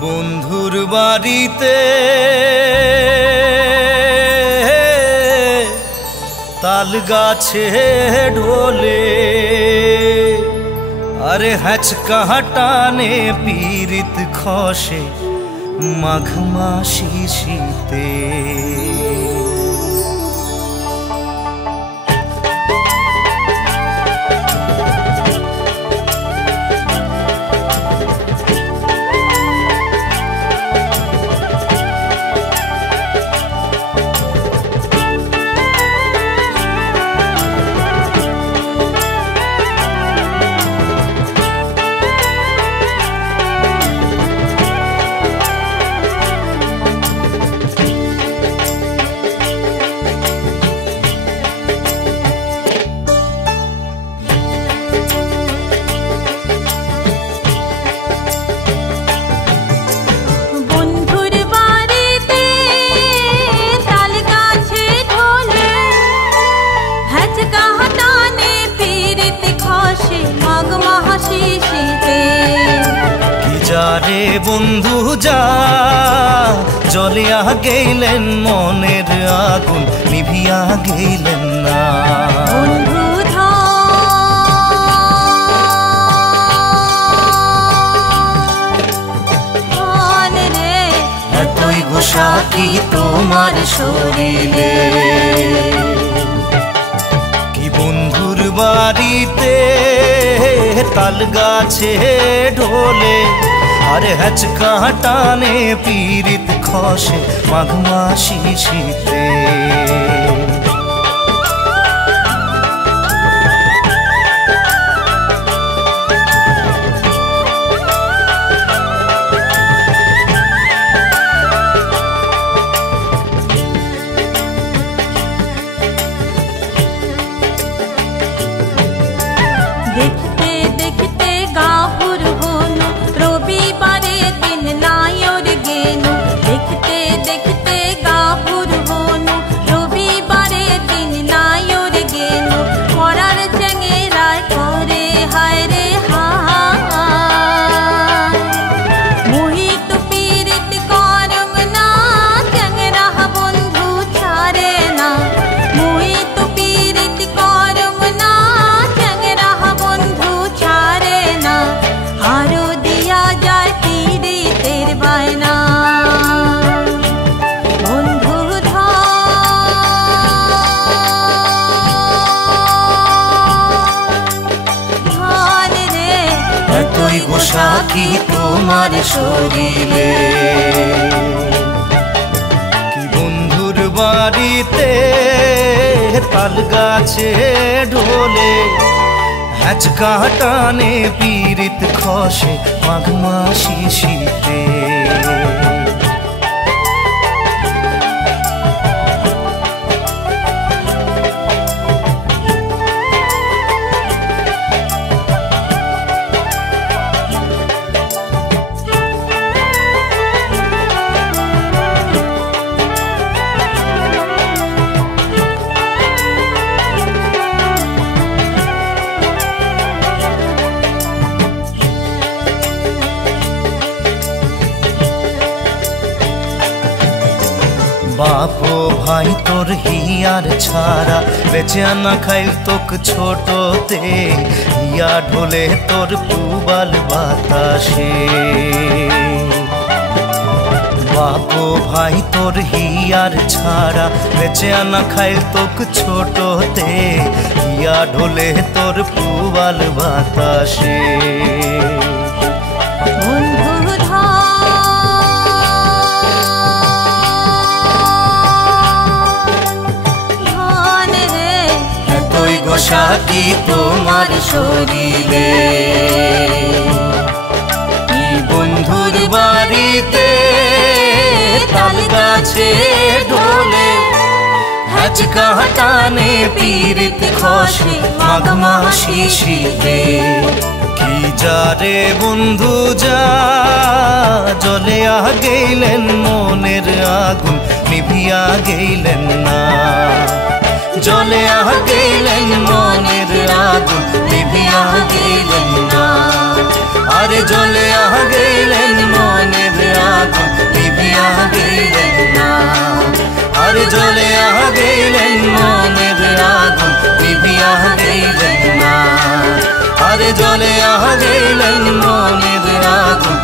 বন্ধুর বাড়িতে তাল গাছে ঢোলে আরে হ্যাচকা টানে পীড়িত খসে মাঘ মাসি শীতে রে বন্ধু যা জ্বলিয়া গেলেন মনের আগুন নিভিয়া গেলেন না বন্ধু ধন রে এতই গোসা কি তোমার শরীরে কি বন্ধুর বাড়িতে তাল গাছে ঢোলে আরে হ্যাচকা টানে পীড়িত খসে মাঘ মাসি শীতে দেখতে দেখতে গাভুর হনু রবিবারে দিন নায়র গেনু দেখতে দেখতে গাভুর হনু রবিবারে দিন নায়র গেনু পরার চেঙ্গেরায় করে হায় রে হায় মোহিত পীড়িত করং না চেঙ্গেরা বন্ধু ছাড়ে না মোহিত পীড়িত করং না আরো দিয়া যায় পীড়িতের বায়না বন্ধু ধন রে এতই গোসা কি তোমার শরীরে কি বন্ধুর বাড়িতে তাল গাছে ঢোলে হ্যাচকা টানে পীড়িত খসে মাঘ মাসি শীতে বাপো ভাই তোর হিয়ার ছাড়া বেঁচে না খাইল তোক ছোটতে হিয়া ঢোলে তোর পুবাল বাতাসে বাপো ভাই তোর হিয়ার ছাড়া বেঁচে না খাইল তোক ছোটতে হিয়া ঢোলে তোর পুবাল বাতাসে বন্ধু ধন রে এতই গোসা কি তোমার শরীরে কি বন্ধুর বাড়িতে তাল গাছে ঢোলে হ্যাচকা টানে পীড়িত খসে মাঘ মাসি শীতে কি যা রে বন্ধু যা জ্বলিয়া গেলেন মনের আগুন নিভিয়া গেলেন না জ্বলিয়া গেলেন মনের আগুন নিভিয়া গেলেন না আরে জ্বলে গেলেন মনের আগুন নিভিয়া গেলেন না, আরে জ্বলে গেলেন মনের আগুন নিভিয়া গেলেন না, আরে জ্বলে গেলেন মনের আগুন